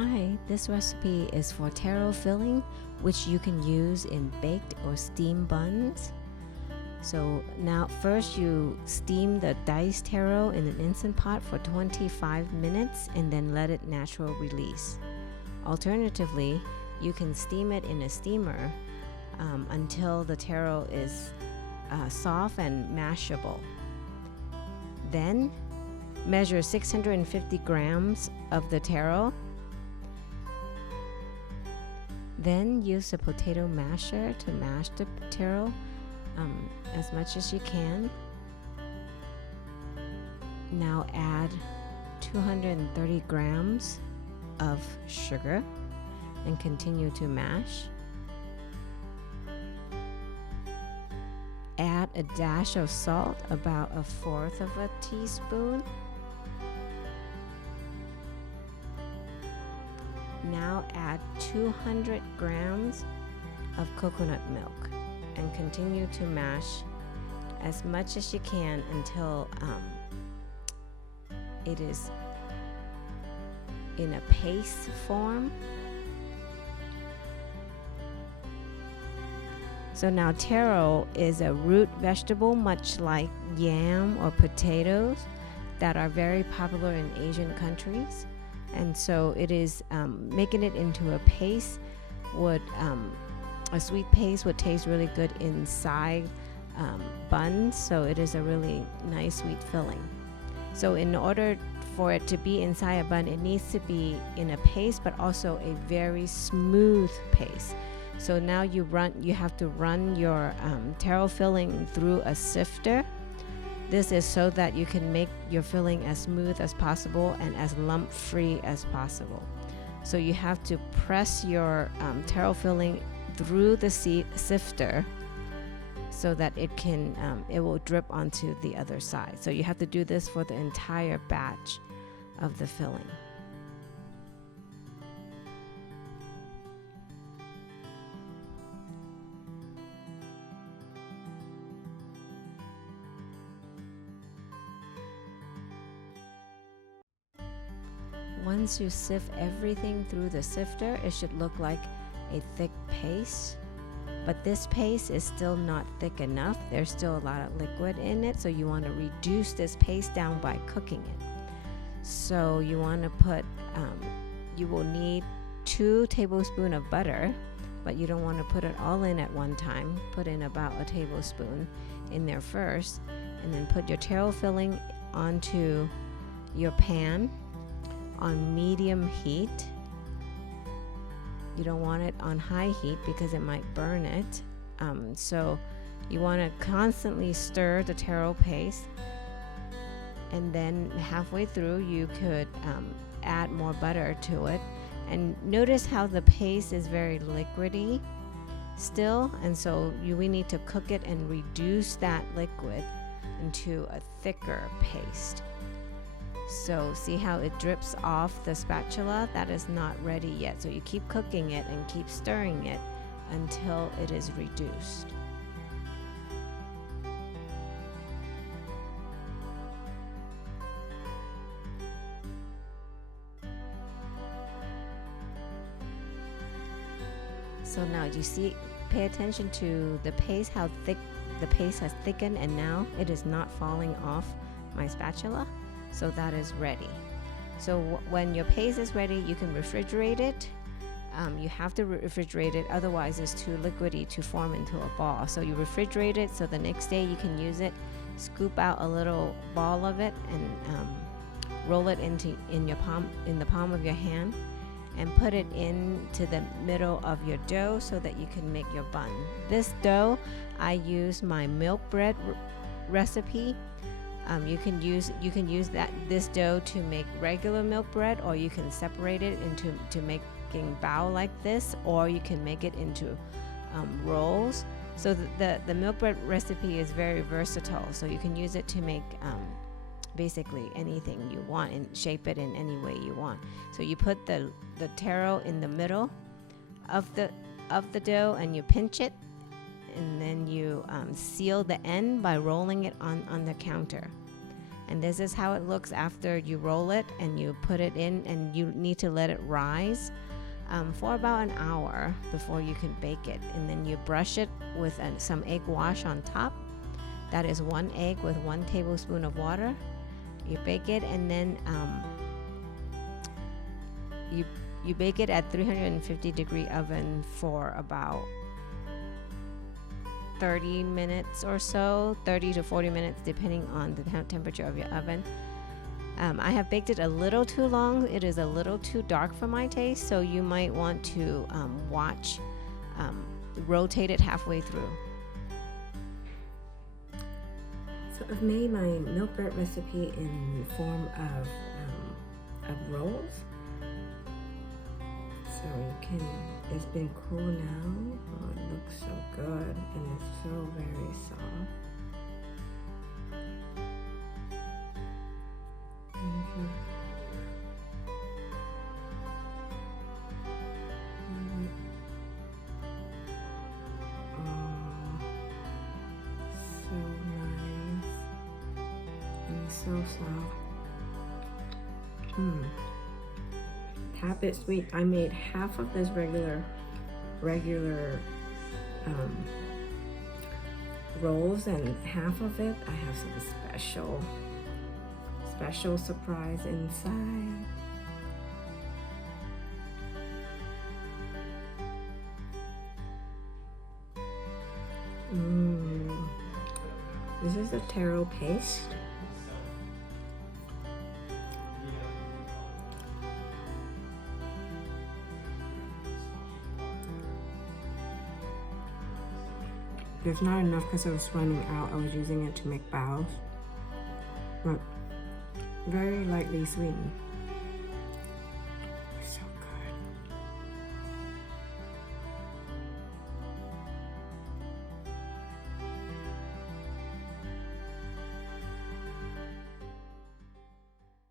Hi, this recipe is for taro filling, which you can use in baked or steamed buns. So now first you steam the diced taro in an Instant Pot for 25 minutes and then let it natural release. Alternatively, you can steam it in a steamer until the taro is soft and mashable. Then measure 650 grams of the taro. Then use a potato masher to mash the taro as much as you can. Now add 230 grams of sugar and continue to mash. Add a dash of salt, about 1/4 of a teaspoon. Now add 200 grams of coconut milk and continue to mash as much as you can until it is in a paste form. So now taro is a root vegetable, much like yam or potatoes, that are very popular in Asian countries. And so it is making it into a paste would a sweet paste would taste really good inside buns. So it is a really nice sweet filling. So in order for it to be inside a bun, it needs to be in a paste, but also a very smooth paste. So now you have to run your taro filling through a sifter. This is so that you can make your filling as smooth as possible and as lump-free as possible. So you have to press your taro filling through the sifter so that it will drip onto the other side. So you have to do this for the entire batch of the filling. Once you sift everything through the sifter, it should look like a thick paste. But this paste is still not thick enough. There's still a lot of liquid in it, so you want to reduce this paste down by cooking it. So you want to put, you will need 2 tablespoons of butter, but you don't want to put it all in at one time. Put in about a tablespoon in there first, and then put your taro filling onto your pan on medium heat. You don't want it on high heat because it might burn it. So you want to constantly stir the taro paste, and then halfway through you could add more butter to it. And notice how the paste is very liquidy still, and so we need to cook it and reduce that liquid into a thicker paste. So see how it drips off the spatula? That is not ready yet. So you keep cooking it and keep stirring it until it is reduced. So now you see, pay attention to the paste, how thick the paste has thickened, and now it is not falling off my spatula. So that is ready. So when your paste is ready, you can refrigerate it. You have to refrigerate it, otherwise it's too liquidy to form into a ball. So you refrigerate it, so the next day you can use it. Scoop out a little ball of it and roll it in the palm of your hand, and put it into the middle of your dough so that you can make your bun. This dough, I use my milk bread recipe. You can use this dough to make regular milk bread, or you can separate it into making bao like this, or you can make it into rolls. So the milk bread recipe is very versatile. So you can use it to make basically anything you want and shape it in any way you want. So you put the taro in the middle of the dough and you pinch it, and then you seal the end by rolling it on the counter. And this is how it looks after you roll it and you put it in, and you need to let it rise for about an hour before you can bake it. And then you brush it with some egg wash on top. That is 1 egg with 1 tablespoon of water. You bake it, and then you bake it at 350-degree oven for about 30 minutes or so, 30 to 40 minutes depending on the temperature of your oven. I have baked it a little too long. It is a little too dark for my taste, so you might want to rotate it halfway through. So I've made my milk bread recipe in the form of rolls. So you can, it's been cool now. Oh, it looks so good, and it's so very soft. So nice and so soft. Tap it sweet. I made half of this regular rolls, and half of it I have some special surprise inside. This is the taro paste. There's not enough because it was running out. I was using it to make baos, but very lightly sweetened.